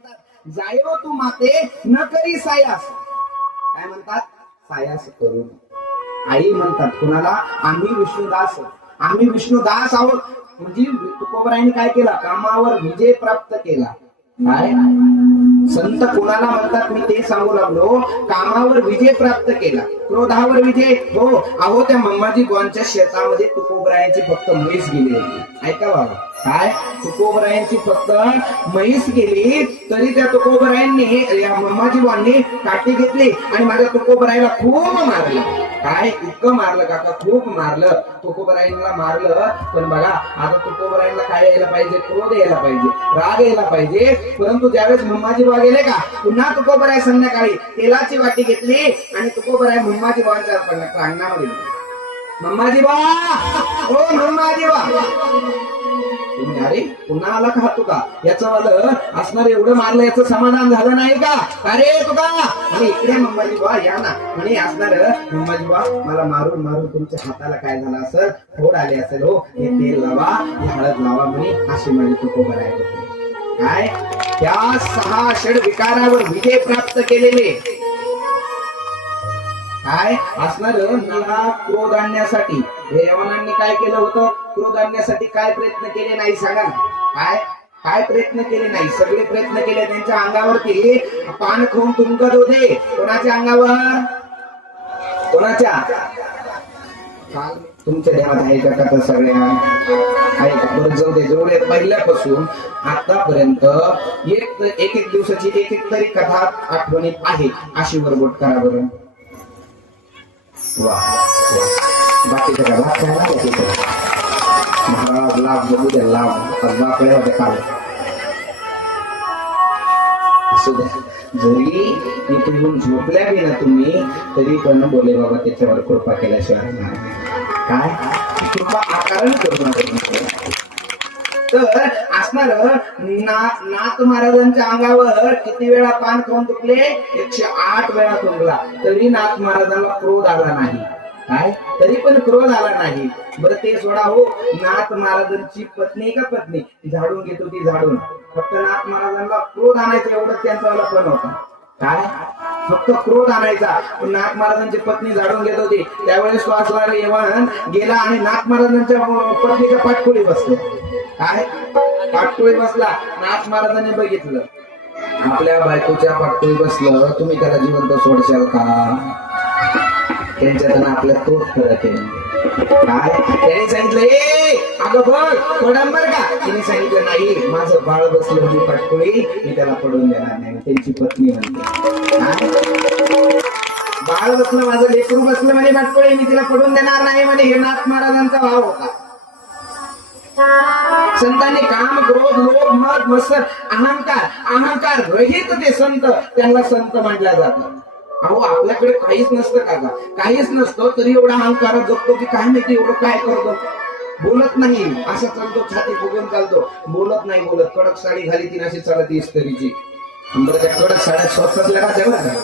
जायो तू माते न करी सायास. काय म्हणतात? सायास करून. आई म्हणतात कुणाला? आम्ही विष्णुदास आहोत. म्हणजे तुकोबरायांनी काय केला? कामावर विजय प्राप्त केला. काय संत कुणाला म्हणतात मी ते सांगू लागलो. कामावर विजय प्राप्त केला, क्रोधावर विजय. हो अहो, त्या मम्माजी बुवांच्या शेतामध्ये तुकोबरायांची फक्त म्हैस गेली होती. ऐका बाबा, काय तुकोबरायांची फक्त म्हैस गेली तरी त्या तुकोबरायांनी या मम्माजी बुवांनी काठी घेतली आणि माझ्या तुकोबरायला खूप मारलं. काय इतकं मारलं काका, खूप मारलं. तुकोबरायांना मारलं. पण बघा आता तुकोबरायांना काय यायला पाहिजे? क्रोध यायला पाहिजे, राग यायला पाहिजे. परंतु ज्यावेळेस मम्माजी बुवा गेले का, पुन्हा तुकोबराय संध्याकाळी तेलाची वाटी घेतली आणि तुकोबराय मम्माजी बुवांच्या अंगणामध्ये मम्माजी बुवा, ओ मम्माजी बुवा, तुम्ही अरे पुन्हा आला का तुका? याचं वालं असणार एवढं मारलं, याचं समाधान झालं नाही का? अरे तुका आणि इकडे मम्माजी बुवा या ना. म्हणे असणार मम्माजी बुवा मला मारून मारून तुमच्या हाताला काय झालं असेल, फोड आले असेल. हो हे तेल लावा, हे हळद लावा म्हणे. अशी म्हणजे तुकोबराय होते. काय त्या 6 षड विकारावर विजय प्राप्त केलेले काय असणार मला क्रोध आणण्यासाठी यवनांनी काय केलं होतं? क्रोध आणण्यासाठी काय प्रयत्न केले नाही सांगा ना. काय प्रयत्न केले नाही? सगळे प्रयत्न केले. त्यांच्या अंगावरती पान खाऊन तुंकत होते. कोणाच्या अंगावर? कोणाच्या? तुमच्या ध्यानात आहे का कथा सगळ्या? आहे का? बरं जाऊ दे. जेवढे पहिल्यापासून आतापर्यंत एक दिवसाची एक तरी कथा आठवणीत आहे अशी वरबोट करा बरं. वा बाकीच्या का भाग काय महाराज लाभ बघू द्या. लाभ बाकडे होते काल असू द्या. जरी इथे येऊन झोपल्या बी ना तुम्ही तरी पण बोले बाबा त्याच्यावर कृपा केल्याशिवाय काय कृपा आकारण करू तर असणार. नाथ महाराजांच्या अंगावर किती वेळा पान खाऊन तुटले? 108 वेळा तुटला तरी नाथ महाराजांना क्रोध आला नाही. काय तरी पण क्रोध आला नाही. बरं ते सोडा. हो नाथ महाराजांची पत्नी का पत्नी झाडून घेत होती, झाडून. फक्त नाथ महाराजांना क्रोध आणायचं एवढंच त्यांचा पण होता. काय फक्त क्रोध आणायचा. पण नाथ महाराजांची पत्नी झाडून घेत होती त्यावेळेस तो असला येवण गेला आणि नाथ महाराजांच्या पत्नीच्या पाठकुळी बसले. काय पाठकुळी बसला. नाथ महाराजांनी बघितलं आपल्या बायकोच्या पाठकुळी बसलं. तुम्ही त्याला जिवंत सोडशाल का? त्यांच्यात आपल्या तोच फरक आहे. काय त्याने सांगितलं ए अगं बघ पडंबर का? तिने सांगितलं नाही माझं बाळ बसलं म्हणजे पाठकुळी मी त्याला पडून देणार नाही. त्यांची पत्नी म्हणते बाळ बसलं माझं लेकरू बसलं म्हणजे पाठकुळी मी तिला पडून देणार नाही म्हणे. हे नाथ महाराजांचा भाव होता. संतांनी काम क्रोध लोभ मद मत्सर अहंकार रहित ते संत, त्यांना संत म्हटलं जातं. अहो आपल्याकडे काहीच नसतं का? काहीच नसतं तरी एवढा अहंकारात जगतो की काय माहिती एवढं काय करतो. बोलत नाही असं चालतो, छाती फुगून चालतो. बोलत नाही. कडक साडी घाली ती अशी चालत इस्त्रीची. त्या कडक साड्या स्वस्तातल्या राहत्या बरं,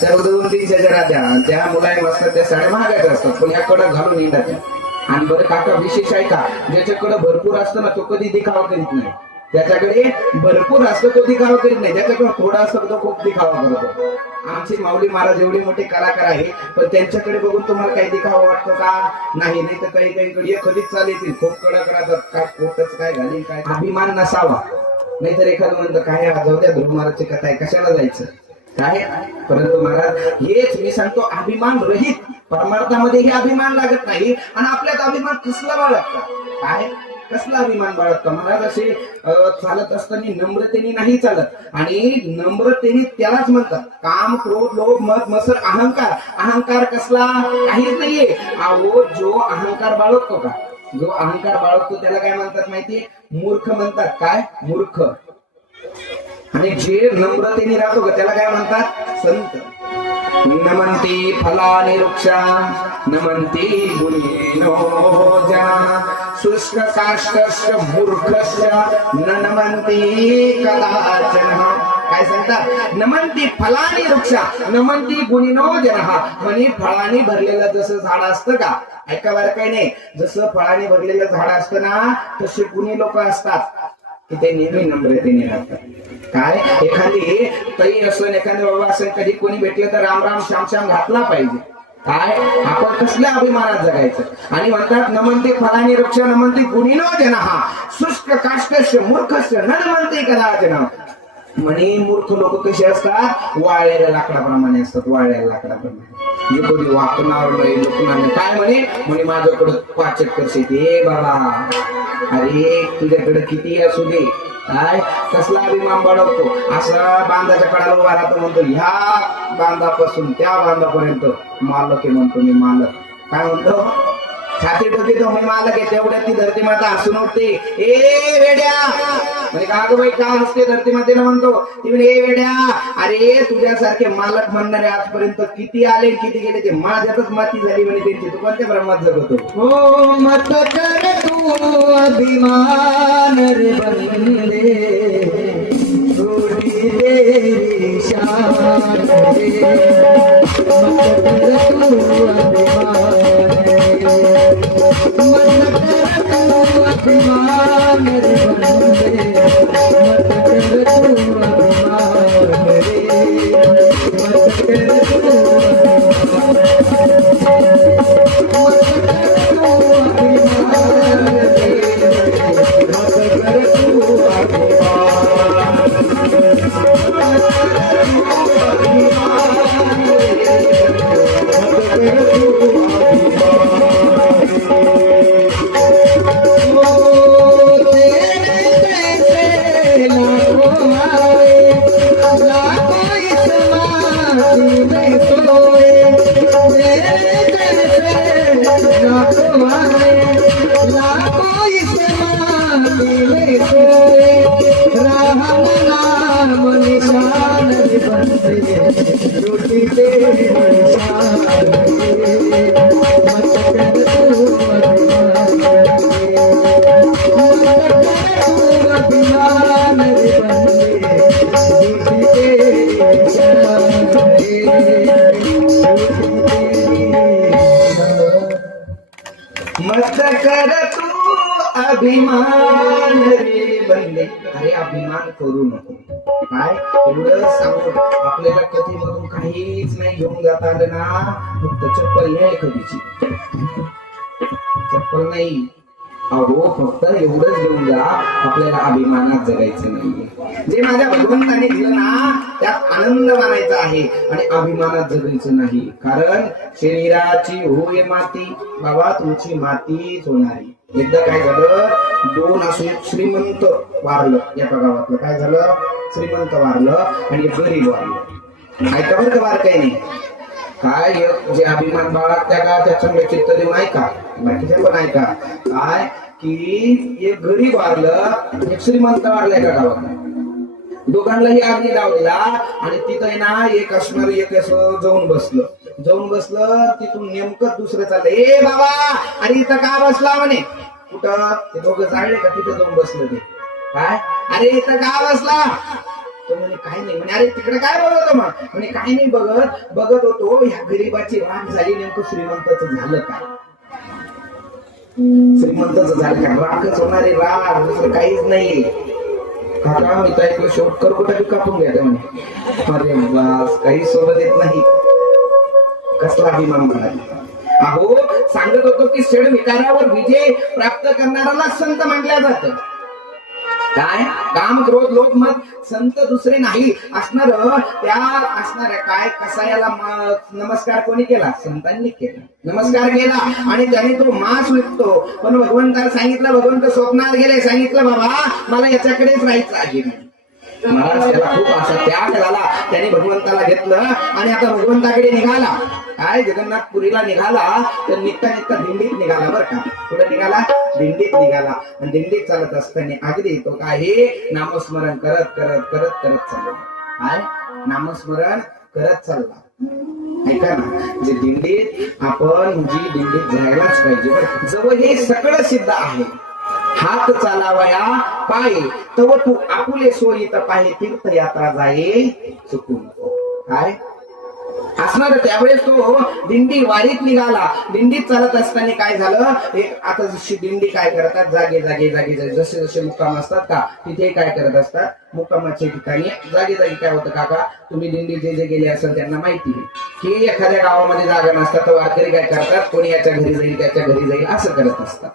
त्या 200-300च्या राहत्या. त्या मुलायम असतात त्या साड्या महागाच्या असतात पण या कडक घालून येतात. आणि बरं काका विशेष आहे का, ज्याच्याकडे भरपूर असतं ना तो कधी दिखावा करीत नाही. त्याच्याकडे भरपूर असतं तो दिखावा करीत नाही. ज्याच्याकडे थोडा असतं तो खूप दिखावा करतो. आमचे माऊली महाराज एवढे मोठे कलाकार आहे पण त्यांच्याकडे बघून तुम्हाला काही दिखावा वाटतो का? नाही. नाही तर काही कधीच चालेल खूप कडक राहतात. काय खोटच काय घालील काय अभिमान नसावा. नाहीतर एखादं म्हणतं काय जाऊ द्या ध्रुव महाराजची कथा आहे कशाला जायचं काय. परंतु महाराज हेच मी सांगतो अभिमान रहित परमार्थामध्ये हे अभिमान लागत नाही. आणि आपल्यात अभिमान कसला बाळगता? काय कसला अभिमान बाळगता? महाराज असे चालत असताना नम्रतेने नाही चालत. आणि नम्रतेने त्यालाच म्हणतात काम क्रोध लोभ मद मत्सर अहंकार कसला? काहीच नाहीये. अहो जो अहंकार बाळगतो का, जो अहंकार बाळगतो त्याला काय म्हणतात माहितीये? मूर्ख म्हणतात. काय मूर्ख. आणि जे नम्रतेने राहतो का त्याला काय म्हणतात? संत. नमन्ति फलानि वृक्षा नमन्ति मुनीनो जना शुष्क काष्ठस्य मूर्खस्य न नमन्ति कदाचन. काय सांगतात? नमन्ति फलानि वृक्षा नमन्ति गुणिनो जना. म्हणे फळांनी भरलेलं जसं झाड असतं का? ऐका बरं काही नाही. जसं फळांनी भरलेलं झाड असतं ना तसे गुणी लोक असतात. की ते नेहमी नम्रतेने राहतात. काय एखादी ताई असन एखादे बाबा असेल कधी कोणी भेटले तर राम राम श्याम श्याम घातला पाहिजे. काय आपण कसल्या अभिमानात जगायचं. आणि म्हणतात नमंती फलानी रक्ष नमंती गुणीनो जनहा शुष्क काष्टस्य मूर्खस्य न नमंती कदाचन. म्हणे मूर्ख लोक कसे असतात, वाळलेल्या लाकडाप्रमाणे असतात, वाळलेल्या लाकडाप्रमाणे. जे कधी वाकणार नाही लुकणार नाही. काय म्हणे माझ्याकडं 5 एकर शेती. ए बाबा, अरे तुझ्याकडे किती असू दे, काय कसला अभिमान बाळगतो. असा बांधाच्या कडाला उभा राहतो, म्हणतो ह्या बांधापासून त्या बांधापर्यंत मालक आहे म्हणतो मी मालक. काय म्हणतो, छाती ठोकीतो मी मालक आहे. तेवढ्या ती धरती माता हसून उठते. ए वेड्या, म्हणजे का गं बाई का हसते धरती मातेला. म्हणतो ती म्हणे ए वेड्या, अरे तुझ्यासारखे मालक म्हणणारे आजपर्यंत किती आले किती गेले, ते माझ्यातच माती झाली म्हणे त्यांची. तू कोणत्या ब्रह्मात जगतो. हो मत कर तू अभिमान रे बंदे, थोडी तेरी शान रे. मत कर तू अभिमान रे, मत कर तू अभिमान रे बंदे, मत कर तू अभिमान रे, मत कर तू मत कर तू अभिमान रे बंदे. अरे अभिमान करू नको. काय एवढं सांगू, आपल्याला कधी मधून काहीच नाही घेऊन जाता आलं ना, फक्त चप्पल नाही कधीची, चप्पल नाही. अहो फक्त एवढंच घेऊन जा, आपल्याला अभिमानात जगायचं नाहीये. जे माझ्या भगवंताने दिलं ना त्यात आनंद मानायचा आहे आणि अभिमानात जगायचं नाही. कारण शरीराची होय माती, बाबा तुमची मातीच होणारी. एकदा काय झालं, 2 असे श्रीमंत वारलं एका गावातलं. काय झालं, श्रीमंत वारलं आणि गरीब वारलं. ऐका बरं का वार काही नाही. काय जे अभिमान बाळगत्या त्या का त्याचं चित्त देऊन ऐका, बाकीच्या पण ऐका. काय की एक गरीब वारलं एक श्रीमंत वारलं एका गावात. दोघांनाही अग्नी लावलेला आणि तिथं ना एक असणार एक असं जाऊन बसलं. तिथून नेमकं दुसरं चाललं. ए बाबा, अरे इथं का बसला म्हणे. कुठं, ते दोघं जाळले का तिथे जाऊन बसलं. ते काय, अरे इथं का बसला. तो म्हणे काही नाही. म्हणे अरे तिकडे काय बघत होतो. म्हणे काही नाही बघत होतो ह्या गरीबाची राख झाली, नेमकं श्रीमंताचं झालं काय. श्रीमंताचं झालं काय, राखच होणारी राख, दुसरं काहीच नाही. काका मी तर ऐकलं शेवट करकुटा कापून घ्या म्हणे. अरे बस काही सोबत येत नाही. कसला अभिमान म्हणाला. अहो सांगत होतो की षड विकारावर विजय प्राप्त करणाऱ्याला संत म्हटल्या जातं. काय काम क्रोध लोभ मत संत दुसरे नाही असणार. त्या असणाऱ्या काय कसायाला नमस्कार कोणी केला, संतांनी केला. नमस्कार केला आणि त्याने तो मांस विकतो. पण भगवंताला सांगितलं, भगवंत स्वप्नात गेले, सांगितलं बाबा मला याच्याकडेच राहायचं आहे. त्याला खूप असा त्याग झाला. त्याने भगवंताला घेतलं आणि आता भगवंताकडे निघाला. काय जगन्नाथपुरीला निघाला तर निघता दिंडीत निघाला बरं का. कुठे निघाला, दिंडीत निघाला. आणि दिंडीत चालत असताना अगदी तो काय नामस्मरण करत करत करत करत चालला. काय नामस्मरण करत चालला. ऐका ना, जे दिंडीत आपण जी दिंडीत जायलाच पाहिजे बरं. जवळ हे सगळं सिद्ध आहे. हात चालावया पाये तव तू आपुले सोयीत पाहे तीर्थयात्रा जाये चुकू नको. काय असणार त्यावेळेस तो दिंडी वारीत निघाला. दिंडीत चालत असताना काय झालं, एक आता जशी दिंडी काय करतात, जागे जागे जागे जागे जसे जसे मुक्काम असतात का तिथे काय करत असतात, मुक्कामाच्या ठिकाणी जागे जागी काय होतं काका, तुम्ही दिंडी जे जे गेले असेल त्यांना माहिती आहे की एखाद्या गावामध्ये जागा नसतात तर वारकरी काय करतात, कोणी याच्या घरी जाईल त्याच्या घरी जाईल असं करत असतात.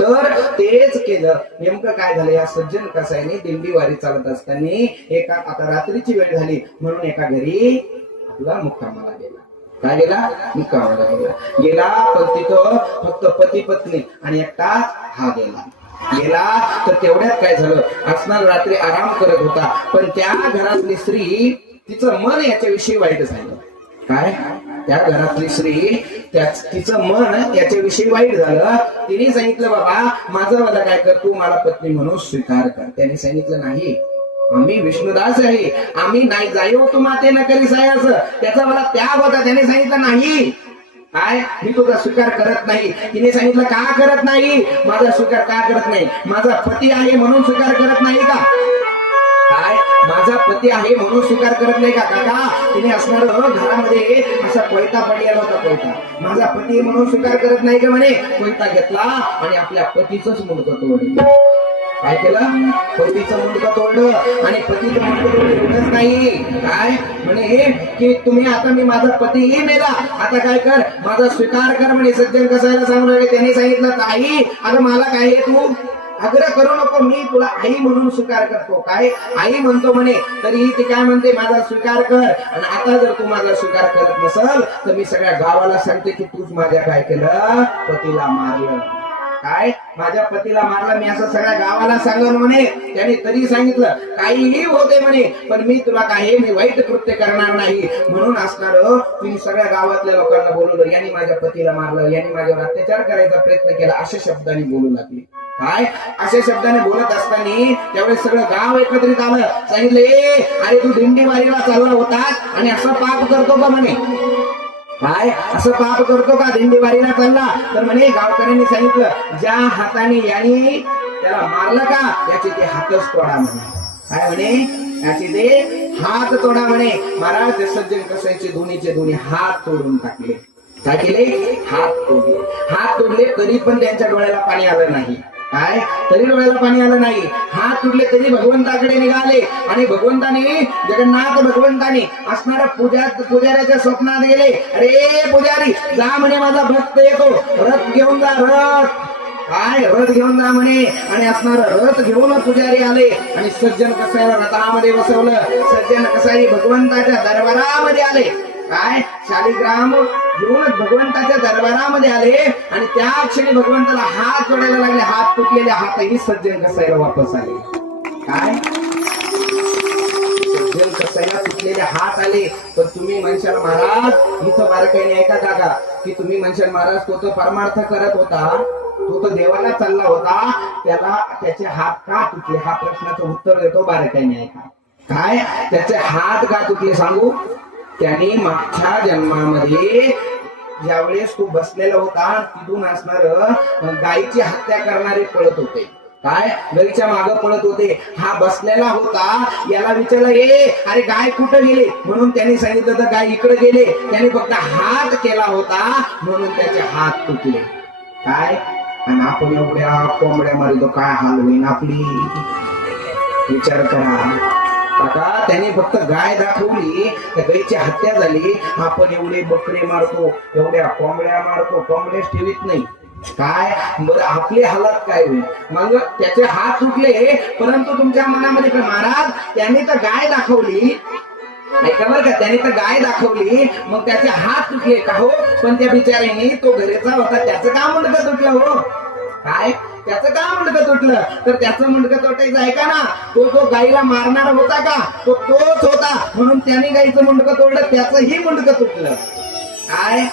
तर तेच केलं. नेमकं काय झालं, या सज्जन कसाईने दिंडी वारी चालत असताना एका आता रात्रीची वेळ झाली म्हणून एका घरी आपला मुक्कामाला गेला. काय गेला, मुक्कामाला गेला. पण तिथं फक्त पती पत्नी आणि एकटाच हा गेला. तर तेवढ्यात काय झालं, असणार रात्री आराम करत होता पण त्या घरातली स्त्री तिचं मन याच्याविषयी वाईट झालं. काय, त्या घरातली स्त्री तिचं मन याच्याविषयी वाईट झालं. तिने सांगितलं बाबा माझं मला काय कर, तू मला पत्नी म्हणून स्वीकार कर. त्याने सांगितलं नाही, आम्ही विष्णुदास आहे, आम्ही नाही जायो तू माते न करी सायास. त्याचा मला त्याग होता. त्याने सांगितलं नाही, काय मी तुझा स्वीकार करत नाही. तिने सांगितलं का करत नाही, माझा स्वीकार का करत नाही, माझा पती आहे म्हणून स्वीकार करत नाही का, काय माझा पती आहे म्हणून स्वीकार करत नाही का काका. तिने असणार घरामध्ये असा कोयता पडलेला होता, कोयता, माझा पती म्हणून स्वीकार करत नाही का म्हणे. कोयता घेतला आणि आपल्या पतीच मुंडकं तोडलं. काय केलं, पतीचं मुंडकं तोडलं. आणि पतीचं मुंडकं तोडलं एवढंच नाही, काय म्हणे की तुम्ही आता मी माझा पतीही मेला, आता काय कर माझा स्वीकार कर म्हणे. सज्जन कसायला सांगून राहिले. त्याने सांगितलं ताई अगं मला काय तू आग्रह करू नको, मी तुला आई म्हणून स्वीकार करतो. काय आई म्हणतो म्हणे, तरीही ती काय म्हणते माझा स्वीकार कर. आणि आता जर तू माझा स्वीकार करत नसल तर मी सगळ्या गावाला सांगते की तूच माझ्या काय केलं, पतीला मारलं. काय माझ्या पतीला मारला मी असं सगळ्या गावाला सांगन म्हणे. त्याने तरी सांगितलं काहीही होते म्हणे पण मी तुला काही मी वाईट कृत्य करणार नाही. म्हणून असणार तुम्ही सगळ्या गावातल्या लोकांना बोलवलं, यांनी माझ्या पतीला मारलं, यांनी माझ्यावर अत्याचार करायचा प्रयत्न केला, अशा शब्दांनी बोलू लागली. काय अशा शब्दाने बोलत असताना त्यावेळेस सगळं गाव एकत्रित आलं. सांगितलं अरे तू दिंडी वारीला चालला होता आणि असं पाप करतो का म्हणे, काय असं पाप करतो का दिंडी वारीला चालला. तर म्हणे गावकऱ्यांनी सांगितलं ज्या हाताने यांनी त्याला मारलं का त्याचे ते हातच तोडा म्हणे. काय म्हणे, याचे ते हात तोडा म्हणे. महाराज ते सज्जन कसाईचे दोन्ही हात तोडून टाकले. काय केले, हात तोडले. हात तोडले तरी पण त्यांच्या डोळ्याला पाणी आलं नाही. काय तरी डोळ्याला पाणी आलं नाही. हात तुटले तरी भगवंताकडे निघाले. आणि भगवंताने जगन्नाथ भगवंताने असणाऱ्या पुजाऱ्याच्या स्वप्नात गेले. अरे पुजारी जा म्हणे माझा भक्त येतो, रथ घेऊन जा, रथ काय रथ घेऊन जा म्हणे. आणि असणार रथ घेऊन पुजारी आले आणि सज्जन कसाईला रथामध्ये बसवलं. सज्जन कसाई भगवंताच्या दरबारामध्ये आले. काय शालिग्राम घेऊन भगवंताच्या दरबारामध्ये आले आणि त्या क्षणी भगवंताला हात जोडायला लागले. हात तुटलेले हातही सज्जन कसाईला वापस आले. काय सज्जन कसाईला तुटलेले हात आले. पण तुम्ही म्हणशाल महाराज इथं बारकाईने ऐका काका की तुम्ही म्हणशाल महाराज तो तर परमार्थ करत होता, तो तर देवाला चालला होता, त्याला त्याचे हात का तुटले हा प्रश्नाचं उत्तर देतो बारकाईने ऐका. काय त्याचे हात का तुटले सांगू. त्यांनी मागच्या जन्मामध्ये ज्यावेळेस तो बसलेला होता तिथून असणार गायीची हत्या करणारे पळत होते. काय गायीच्या मागे पळत होते. हा बसलेला होता. याला विचारलं अरे गाय कुठं गेले, म्हणून त्यांनी सांगितलं तर गाय इकडे गेले. त्याने फक्त हात केला होता म्हणून त्याचे हात तुटले. काय आणि आपण एवढ्या कोंबड्या मारितो काय हाल होईन आपली, विचार करा. काका त्याने फक्त गाय दाखवली, त्या गायीची हत्या झाली. आपण एवढे बकरे मारतो, एवढ्या कोंबड्या मारतो, कोंबड्याच ठेवीत नाही. काय बरं आपली हालत काय होईल. मग त्याचे हात तुटले परंतु तुमच्या मनामध्ये महाराज त्याने तर गाय दाखवली, ऐका बरं का, त्याने तर गाय दाखवली मग त्याचे हात तुटले का हो. पण त्या बिचाऱ्याने तो घरेचा होता त्याचं का मुंडकं तुटलं हो. काय त्याचं का मुंडकं तुटलं, तर त्याचं मुंडकं तुटायचं आहे का ना. तो जो गाईला मारणार होता का तो तोच होता म्हणून त्याने गाईचं मुंडकं तोडलं, त्याचंही मुंडकं तुटलं. काय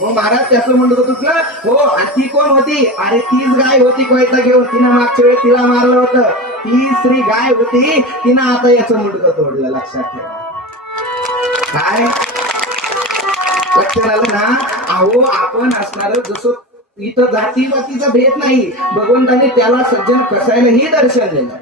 मग महाराज त्याचं मुंडकं तुटलं हो. आणि ती कोण होती, अरे तीच गाय होती कोयता घेऊन, तिनं मागच्या वेळी तिला मारलं होतं. ती स्त्री गाय होती, तिनं आता याचं मुंडकं तोडलं. लक्षात ठेवा. काय लक्षात आलं ना. अहो आपण असणार जसं इथं जातीपातीचा भेद नाही, भगवंताने त्याला सज्जन कसायलाही दर्शन दिलं.